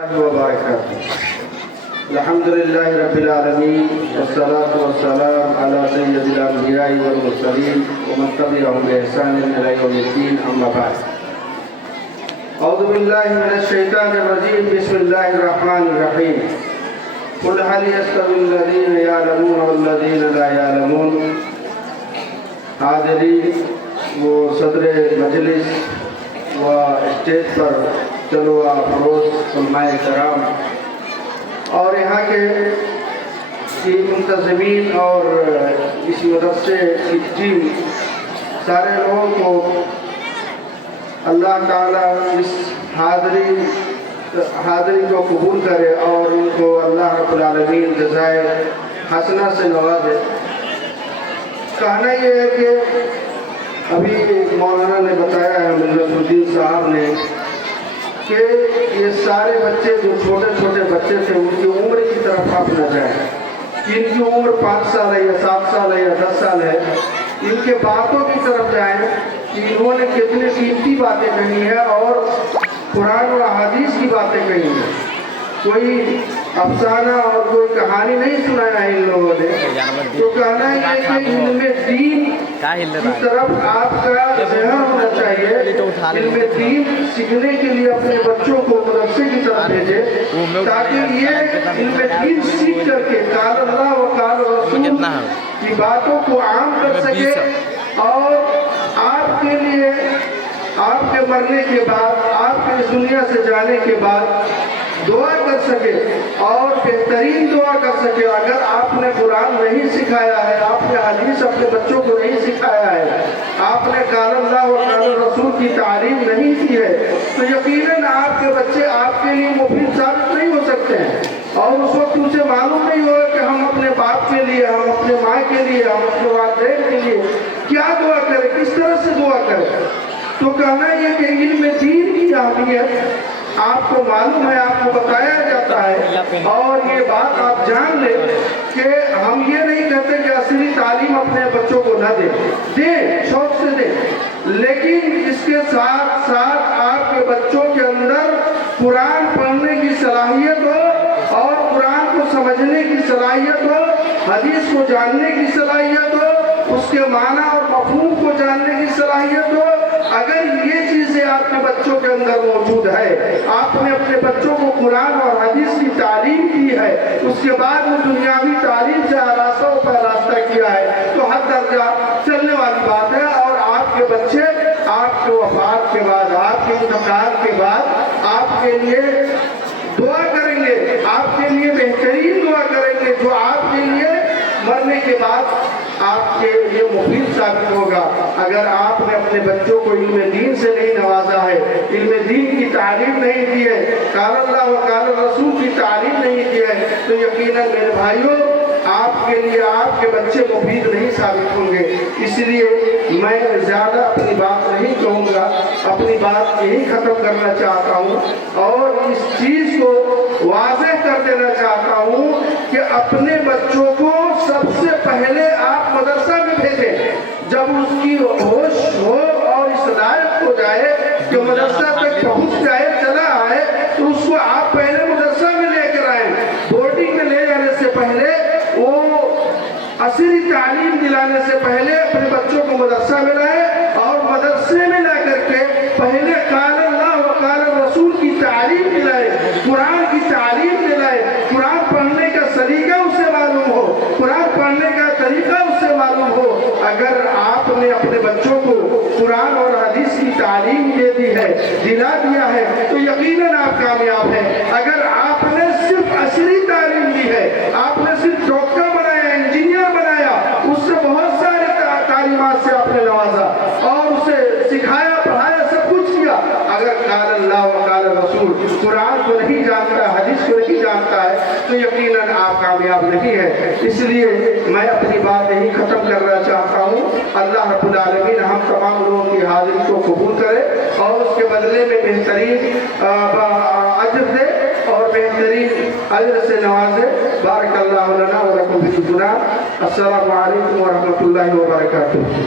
وبركاته. الحمد لله رب العالمين والصلاة والسلام على سيد الأنبياء والمرسلين ومن تبعهم بإحسان إلى يوم الدين. أما بعد. أعوذ بالله من الشيطان الرجيم. بسم الله الرحمن الرحيم. قل هل يستوي الذين يعلمون والذين لا يعلمون. حاضرین و صدر مجلس و اسٹیج پر چلو افروز علماء کرام اور یہاں کے منتظمین اور اس مدرسے کی ٹیم، سارے لوگوں کو اللہ تعالیٰ اس حاضری کو قبول کرے اور ان کو اللہ رب العالمین جزائے حسنہ سے نوازے. کہنا یہ ہے کہ ابھی مولانا نے بتایا ہے، ملت الدین صاحب نے، کہ یہ سارے بچے جو چھوٹے چھوٹے بچے تھے ان کی عمر کی طرف آپ نہ جائیں. ان کی عمر 5 سال ہے یا 7 سال ہے یا 10 سال ہے. ان کے باتوں کی طرف جائیں کہ انہوں نے کتنی قیمتی باتیں کہی ہیں اور قرآن و حدیث کی باتیں کہی ہیں. کوئی افسانہ اور کوئی کہانی نہیں سنایا ہے ان لوگوں نے. تو کہنا یہ کہ علم دین کی طرف آپ کا ذہن ہونا چاہیے. علم دین سیکھنے کے لیے اپنے بچوں کو مدرسے کی طرف بھیجے تاکہ یہ علم دین سیکھ کر کے قال اللہ و قال رسول کی باتوں کو عام کر سکے اور آپ کے لیے آپ کے مرنے کے بعد، آپ کے اس دنیا سے جانے کے بعد دعا کر سکے اور بہترین دعا کر سکے. اگر آپ نے قرآن نہیں سکھایا ہے، آپ نے حدیث اپنے بچوں کو نہیں سکھایا ہے، آپ نے قال اللہ و قال رسول کی تعلیم نہیں کی ہے، تو یقیناً آپ کے بچے آپ کے لیے مفید ثابت نہیں ہو سکتے ہیں. اور اس وقت اسے معلوم نہیں ہوگا کہ ہم اپنے باپ کے لیے، ہم اپنے ماں کے لیے، ہم اپنے والدین کے لیے کیا دعا کریں، کس طرح سے دعا کریں. تو کہنا یہ کہ علم دین کی اہمیت آپ کو معلوم ہے، آپ کو بتایا جاتا ہے اور یہ بات آپ جان لیں کہ ہم یہ نہیں کہتے کہ اصلی تعلیم اپنے بچوں کو نہ دیں، شوق سے دیں، لیکن اس کے ساتھ ساتھ آپ کے بچوں کے اندر قرآن پڑھنے کی صلاحیت ہو اور قرآن کو سمجھنے کی صلاحیت ہو، حدیث کو جاننے کی صلاحیت ہو، اس کے معنی اور مفہوم کو جاننے کی صلاحیت ہو. اگر یہ چیزیں آپ کے بچوں کے اندر موجود ہے، آپ نے اپنے بچوں کو قرآن اور حدیث کی تعلیم کی ہے، اس کے بعد وہ دنیاوی تعلیم سے راستہ کیا ہے، تو حد درجہ چلنے والی بات ہے. اور آپ کے بچے آپ کے وفات کے بعد، آپ کے انتقال کے بعد آپ کے لیے دعا کریں گے، آپ کے لیے بہترین دعا کریں گے جو آپ کے لیے مرنے کے بعد آپ کے لیے مفید ثابت ہوگا. اگر آپ نے اپنے بچوں کو علم دین سے نہیں نوازا ہے، علم دین کی تعلیم نہیں دی ہے، قال اللہ و قال رسول کی تعلیم نہیں دی ہے، تو یقیناً میرے بھائیوں آپ کے لیے آپ کے بچے مفید نہیں ثابت ہوں گے. اس لیے میں زیادہ اپنی بات نہیں کہوں گا، اپنی بات یہی ختم کرنا چاہتا ہوں اور اس چیز کو واضح کر دینا چاہتا ہوں کہ اپنے بچوں کو سب سے پہلے آپ مدرسہ میں بھیجیں. جب اس کی ہوش ہو اور اس لائق ہو جائے کہ مدرسہ تک پہنچ جائے، چلا آئے، تو اس کو آپ پہلے مدرسہ میں لے کر آئیں. بورڈنگ میں لے جانے سے پہلے، وہ عصری تعلیم دلانے سے پہلے اپنے بچوں کو مدرسہ میں لائیں اور مدرسے میں لا کر کے پہلے قال اللہ و قال رسول کی تعلیم دلائیں، قرآن کی تعلیم دلائیں. قرآن پڑھنے کا سلیقہ اسے معلوم ہو، قرآن پڑھنے کا طریقہ اسے معلوم ہو. اگر آپ نے اپنے بچوں کو قرآن اور حدیث کی تعلیم دے دی ہے، دلا دیا ہے، تو یقیناً آپ کامیاب ہیں. اگر آپ نے صرف عصری تعلیم دی ہے، آپ نے صرف ڈاکٹر بنایا، انجینئر بنایا، اس سے بہت سارے تعلیمات سے آپ نے نوازا اور اسے سکھایا، پڑھایا، سب کچھ کیا، اگر قال اللہ و قال رسول قرآن کو نہیں جانتا، حدیث کو نہیں جانتا ہے، تو یقیناً آپ کامیاب نہیں ہیں. اس لیے میں اپنی بات یہی ختم کرنا چاہتا ہوں. اللہ رب العالمین ہم تمام لوگوں کی حاضری کو قبول کرے اور اس کے بدلے میں بہترین اجر دے اور بہترین اجر سے نوازے. بارک اللہ لنا و لکم فی القرآن. السلام علیکم ورحمۃ اللہ وبرکاتہ.